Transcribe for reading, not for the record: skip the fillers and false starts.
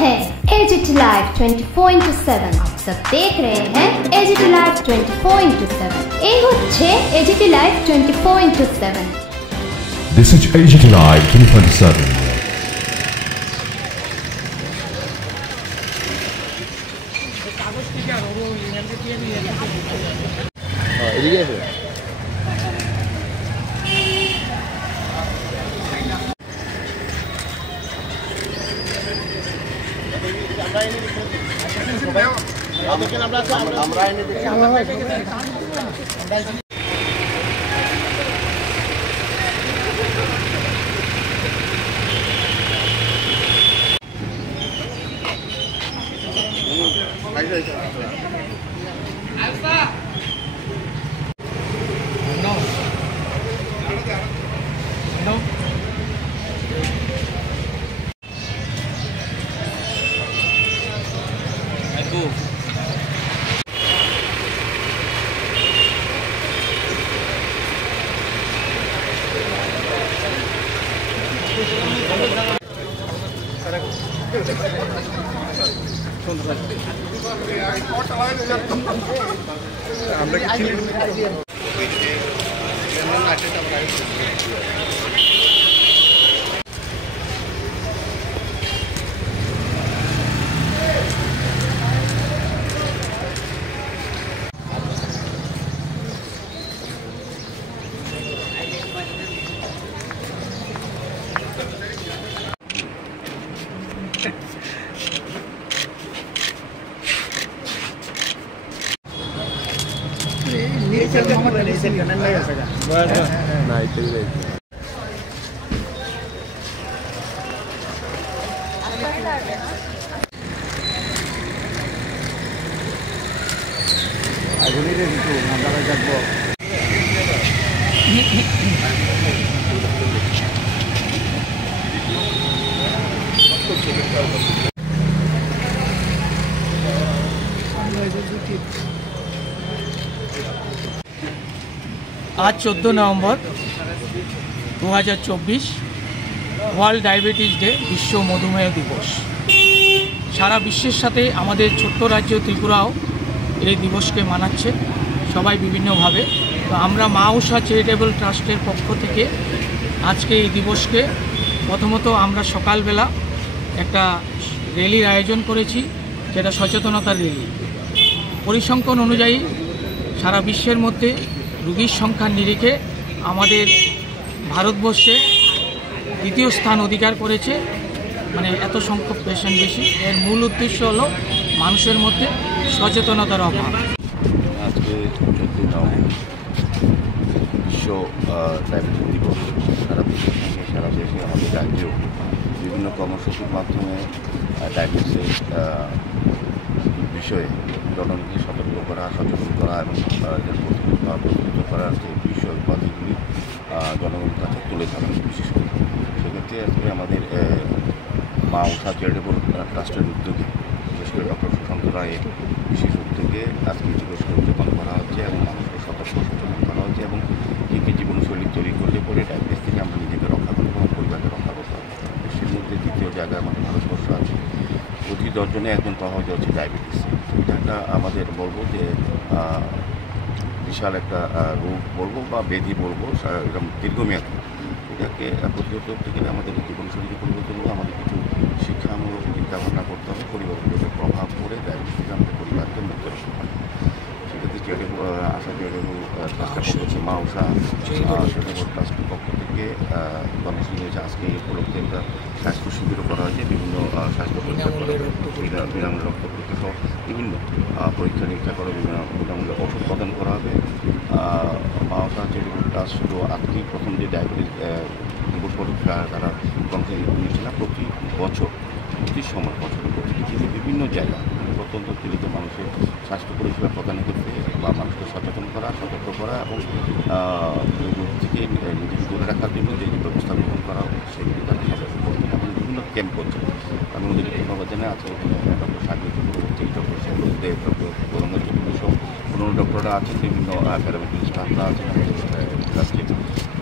है AGT Live 24/7। आप सब देख रहे हैं AGT Live 24/7। ये হচ্ছে AGT Live 24/7। This is AGT Live 24/7। आज 14 नवंबर 2024 ওয়ার্ল্ড ডায়াবেটিস ডে, বিশ্ব মধুমেহ দিবস। সারা বিশ্বের সাথে আমাদের ছোট্ট রাজ্য ত্রিপুরাও এই দিবসকে মানাচ্ছে সবাই বিভিন্নভাবে। তো আমরা মা ঊষা চ্যারিটেবল ট্রাস্টের পক্ষ থেকে আজকে এই দিবসকে প্রথমত আমরা সকালবেলা একটা র্যালির আয়োজন করেছি, যেটা সচেতনতার র্যালি। পরিসংখ্যান অনুযায়ী সারা বিশ্বের মধ্যে রোগীর সংখ্যার নিরিখে আমাদের ভারতবর্ষে দ্বিতীয় স্থান অধিকার করেছে, মানে এত সংখ্যক পেশেন্ট বেশি। এর মূল উদ্দেশ্য হলো মানুষের মধ্যে সচেতনতার অভাব। আজকে 14 নভেম্বর বিশ্ব ডায়াবেটিস দিবস। সারা বিশ্বের সঙ্গে সারা দেশে আমাদের রাজ্যেও বিভিন্ন কর্মসূচির মাধ্যমে ডায়াবেটিসের বিষয়ে জনগণকে সতর্ক করা, সচেতন করা এবং প্রতিনিধিত্ব করার যে বিষয় উপাধিগুলি জনগণের কাছে তুলে ধরা। বিশেষ করে সেক্ষেত্রে আজকে আমাদের মা ঊষা চ্যারিটেবল ট্রাস্টের উদ্যোগে, বিশেষ করে ডক্টর সুশান্ত রায়ের বিশেষ উদ্যোগে আজকে এই দিবসকে উদযাপন করা হচ্ছে এবং মানুষকে সতর্ক সচেতন করা হচ্ছে এবং কী কী জীবনশৈলী তৈরি করলে পরে ডায়াবেটিস থেকে আমরা নিজেকে রক্ষা করবো এবং পরিবারকে রক্ষা করতে হবে। দেশের মধ্যে দ্বিতীয় জায়গায় আমাদের ভারতবর্ষ আছে। প্রতি 10 জনে একজন প্রভাবিত হচ্ছে ডায়াবেটিস। এটা একটা আমাদের বলবো যে বিশাল একটা রোগ বলবো বা ব্যাধি বলবো, এরকম দীর্ঘমেয়াদী। এটাকে প্রতিরোধ করতে গেলে আমাদের জীবনশৈলী পরিবর্তন করবো, আমাদের কিছু শিক্ষামূলক চিন্তাভাবনা করতে হবে, পরিবারের প্রভাব পড়ে ডায়াবেটিস থেকে আমাদের পরিবারকে মুক্ত রাখতে হবে। সেক্ষেত্রে চ্যারিটেবল আশা চ্যারিটেবল ট্রাস্টের পক্ষ থেকে, মা ঊষা চ্যারিটেবল ট্রাস্টের পক্ষ থেকে কর্মসূচি হয়েছে। আজকে এই উপলক্ষে একটা স্বাস্থ্য শিবিরও করা হয়েছে। বিভিন্ন স্বাস্থ্য পরীক্ষা করা, বিনামূল্যে রক্ত পরীক্ষা সহ বিভিন্ন পরীক্ষা নিরীক্ষা করে বিনামূল্যে ওষুধ প্রদান করা হবে। মা ঊষা চ্যারিটেবল ট্রাস্ট শুধু আজকেই প্রথম যে ডায়াবেটিস দিবস পরীক্ষা তারা কর্মসূচি নিচ্ছে না, প্রতি বছর প্রতি সময় বছরের প্রতিটি বিভিন্ন জায়গা প্রত্যন্ত দিল্লিতে মানুষের স্বাস্থ্য পরিষেবা প্রদানের ক্ষেত্রে বা মানুষকে সচেতন করা, সতর্ক করা এবং রোগ থেকে নিজেকে দূরে রাখার জন্য যে ব্যবস্থা গ্রহণ করা হবে সেগুলি তারা সতর্ক করতে এবং বিভিন্ন ক্যাম্প করছে। আমি ওদেরকে ধন্যবাদ জানাই। আছে ডক্টর সাগর চক্রবর্তী, ডক্টর শেখর দেব, ডক্টর গৌরঙ্গ চক্রবর্তী সহ অন্য ডক্টররা আছেন, বিভিন্ন প্যারামেডিক্যাল স্টাফরা আছেন।